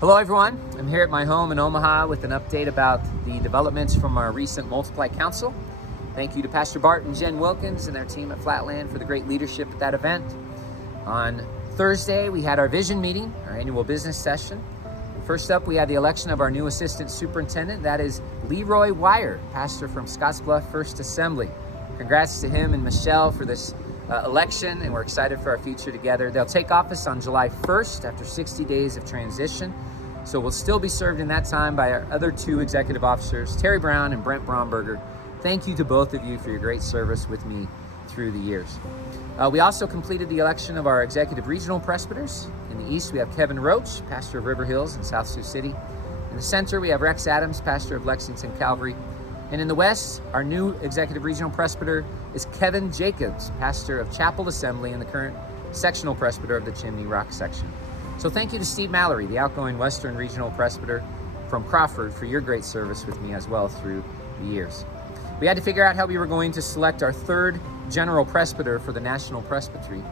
Hello everyone, I'm here at my home in Omaha with an update about the developments from our recent Multiply Council. Thank you to Pastor Bart and Jen Wilkins and their team at Flatland for the great leadership at that event. On Thursday, we had our vision meeting, our annual business session. And first up, we had the election of our new Assistant Superintendent. That is Leroy Wire, pastor from Scottsbluff First Assembly. Congrats to him and Michelle for this election, and we're excited for our future together. They'll take office on July 1st after 60 days of transition. So we'll still be served in that time by our other two executive officers, Terry Brown and Brent Bromberger. Thank you to both of you for your great service with me through the years. We also completed the election of our executive regional presbyters. In the east, we have Kevin Roach, pastor of River Hills in South Sioux City. In the center, we have Rex Adams, pastor of Lexington Calvary. And in the west, our new executive regional presbyter is Kevin Jacobs, pastor of Chapel Assembly and the current sectional presbyter of the Chimney Rock section. So thank you to Steve Mallory, the outgoing Western Regional Presbyter from Crawford, for your great service with me as well through the years. We had to figure out how we were going to select our third general presbyter for the National Presbytery.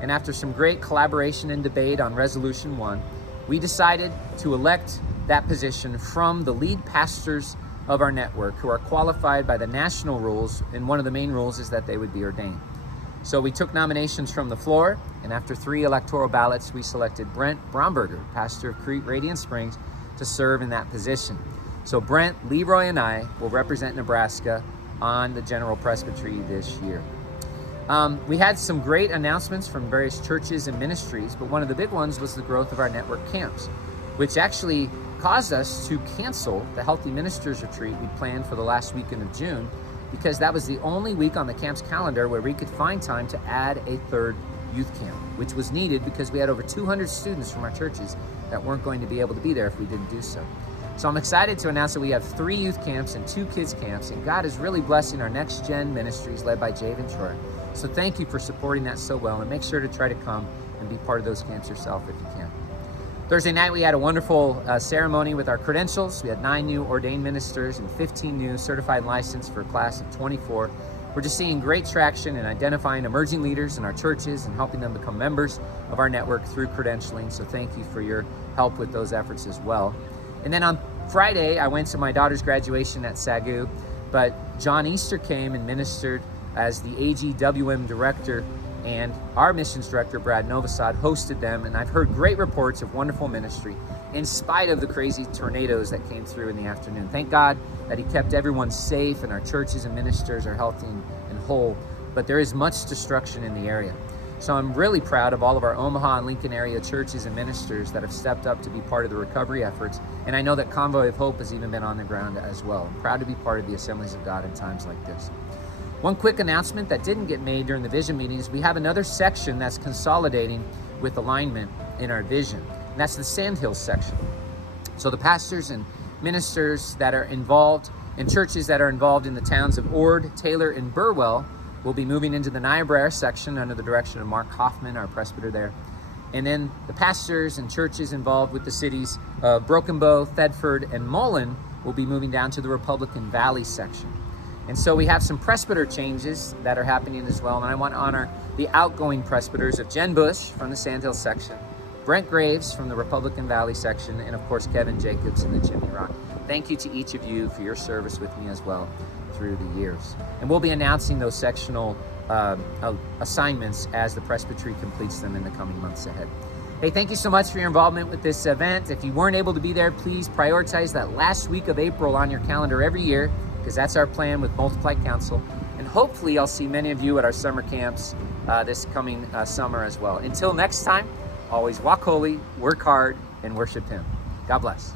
And after some great collaboration and debate on Resolution 1, we decided to elect that position from the lead pastors of our network who are qualified by the national rules, and one of the main rules is that they would be ordained. So we took nominations from the floor, and after 3 electoral ballots, we selected Brent Bromberger, pastor of Crete Radiant Springs, to serve in that position. So Brent, Leroy, and I will represent Nebraska on the General Presbytery this year. We had some great announcements from various churches and ministries, but one of the big ones was the growth of our network camps, which actually caused us to cancel the Healthy Ministers Retreat we planned for the last weekend of June, because that was the only week on the camp's calendar where we could find time to add a third youth camp, which was needed because we had over 200 students from our churches that weren't going to be able to be there if we didn't do so. So I'm excited to announce that we have 3 youth camps and 2 kids camps, and God is really blessing our next gen ministries led by Jave and Troy. So thank you for supporting that so well, and make sure to try to come and be part of those camps yourself if you can. Thursday night, we had a wonderful ceremony with our credentials. We had 9 new ordained ministers and 15 new certified licensed for a class of 24. We're just seeing great traction in identifying emerging leaders in our churches and helping them become members of our network through credentialing. So thank you for your help with those efforts as well. And then on Friday, I went to my daughter's graduation at SAGU, but John Easter came and ministered as the AGWM director, and our missions director, Brad Novosad, hosted them, and I've heard great reports of wonderful ministry in spite of the crazy tornadoes that came through in the afternoon. Thank God that he kept everyone safe and our churches and ministers are healthy and whole, but there is much destruction in the area. So I'm really proud of all of our Omaha and Lincoln area churches and ministers that have stepped up to be part of the recovery efforts, and I know that Convoy of Hope has even been on the ground as well. I'm proud to be part of the Assemblies of God in times like this. One quick announcement that didn't get made during the vision meetings, we have another section that's consolidating with alignment in our vision, and that's the Sandhills section. So the pastors and ministers that are involved and churches that are involved in the towns of Ord, Taylor, and Burwell will be moving into the Niobrara section under the direction of Mark Hoffman, our presbyter there. And then the pastors and churches involved with the cities of Broken Bow, Thedford, and Mullen will be moving down to the Republican Valley section. And so we have some presbyter changes that are happening as well. And I want to honor the outgoing presbyters of Jen Bush from the Sandhills section, Brent Graves from the Republican Valley section, and of course, Kevin Jacobs in the Chimney Rock. Thank you to each of you for your service with me as well through the years. And we'll be announcing those sectional assignments as the presbytery completes them in the coming months ahead. Hey, thank you so much for your involvement with this event. If you weren't able to be there, please prioritize that last week of April on your calendar every year, because that's our plan with Multiply Council. And hopefully I'll see many of you at our summer camps this coming summer as well. Until next time, always walk holy, work hard, and worship Him. God bless.